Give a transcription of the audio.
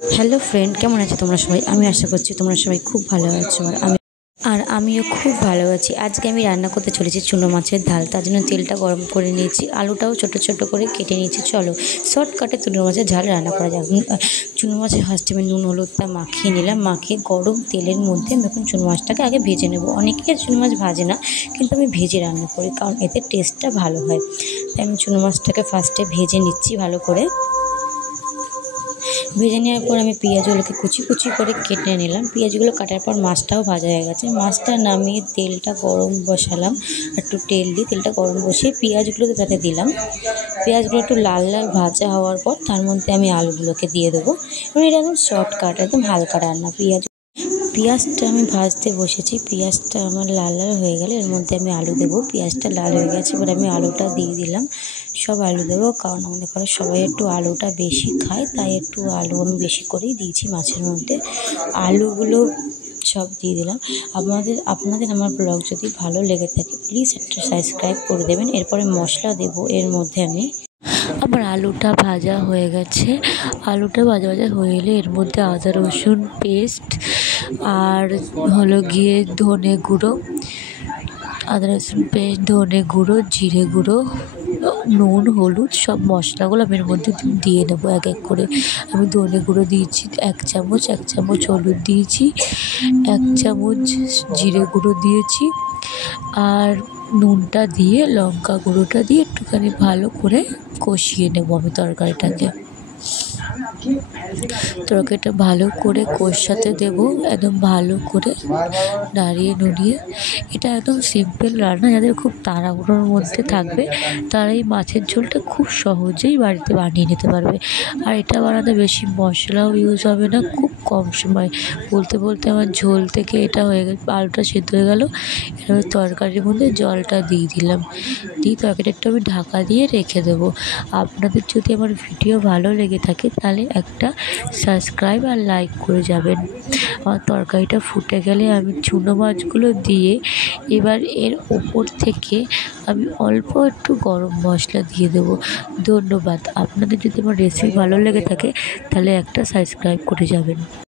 Hello friend, কেমন আছো তোমরা সবাই? আমি আশা করছি তোমরা সবাই খুব ভালো আছো। আমিও খুব ভালো আছি। আজকে আমি রান্না করতে চলেছি চুনো মাছের ঝাল। তার জন্য তেলটা গরম করে নিয়েছি, আলুটাও ছোট ছোট করে কেটে নিয়েছি। চলো শর্টকাটে চুনো মাছের ঝাল রান্না করা যাক। চুনো মাছের ফার্স্টে আমি নুন হলুদটা মাখিয়ে নিলাম। মাখিয়ে গরম তেলের মধ্যে আমি এখন চুনো মাছটাকে আগে ভেজে নেব। অনেকে চুনো মাছ ভাজে না, কিন্তু আমি ভেজে রান্না করি, কারণ এতে টেস্টটা ভালো হয়। তাই আমি চুনো মাছটাকে ফার্স্টে ভেজে নিচ্ছি ভালো করে। ভেজে নেওয়ার পর আমি পেঁয়াজগুলোকে কুচি কুচি করে কেটে নিলাম। পেঁয়াজগুলো কাটার পর মাছটাও ভাজা হয়ে গেছে। মাছটা নামিয়ে তেলটা গরম বসালাম, একটু তেল দিয়ে তেলটা গরম বসিয়ে পেঁয়াজগুলোকে তাতে দিলাম। পেঁয়াজগুলো একটু লাল লাল ভাজা হওয়ার পর তার মধ্যে আমি আলুগুলোকে দিয়ে দেবো। এবং এটা একদম শর্টকাট, একদম হালকা রান্না। পেঁয়াজটা আমি ভাজতে বসেছি। পেঁয়াজটা আমার লাল লাল হয়ে গেলে এর মধ্যে আমি আলু দেবো। পেঁয়াজটা লাল হয়ে গেছে, এবার আমি আলুটা দিয়ে দিলাম। সব আলু দেবো, কারণ আমাদের ঘরে সবাই একটু আলুটা বেশি খায়, তাই একটু আলু আমি বেশি করেই দিয়েছি মাছের মধ্যে। আলুগুলো সব দিয়ে দিলাম। আপনাদের আমার ব্লগ যদি ভালো লেগে থাকে প্লিজ একটা সাবস্ক্রাইব করে দেবেন। এরপরে মশলা দেবো এর মধ্যে আমি। আবার আলুটা ভাজা হয়ে গেছে। আলুটা ভাজা হয়ে এলে এর মধ্যে আদা রসুন পেস্ট আর হলো গিয়ে ধনে গুঁড়ো, আদা রসুন পেস্ট, ধনে গুঁড়ো, জিরে গুঁড়ো, নুন, হলুদ, সব মশলাগুলো আমি এর মধ্যে দিয়ে নেবো এক এক করে। আমি ধনে গুঁড়ো দিয়েছি 1 চামচ, 1 চামচ হলুদ দিয়েছি, 1 চামচ জিরে গুঁড়ো দিয়েছি, আর নুনটা দিয়ে লঙ্কা গুঁড়োটা দিয়ে একটুখানি ভালো করে কষিয়ে নেবো আমি তরকারিটাকে। তরকারিটা ভালো করে কষাতে দেবো, একদম ভালো করে নাড়িয়ে নুড়িয়ে। এটা একদম সিম্পল রান্না, যাদের খুব তাড়াহুড়োর মধ্যে থাকবে তারা এই মাছের ঝোলটা খুব সহজেই বাড়িতে বানিয়ে নিতে পারবে। আর এটা বানাতে বেশি মশলাও ইউজ হবে না, খুব কম সময়। বলতে বলতে আমার ঝোল থেকে এটা হয়ে গেল, আলুটা সেদ্ধ হয়ে গেল। এবার তরকারির মধ্যে জলটা দিয়ে দিলাম, দিয়ে তরকারিটা একটু আমি ঢাকা দিয়ে রেখে দেবো। আপনাদের যদি আমার ভিডিও ভালো লেগে থাকে তাহলে একটা সাবস্ক্রাইব আর লাইক করে যাবেন। আমার তরকারিটা ফুটে গেলে আমি চুনো মাছগুলো দিয়ে এবার এর ওপর থেকে আমি অল্প একটু গরম মশলা দিয়ে দেবো। ধন্যবাদ। আপনাদের যদি আমার রেসিপি ভালো লেগে থাকে তাহলে একটা সাবস্ক্রাইব করে যাবেন।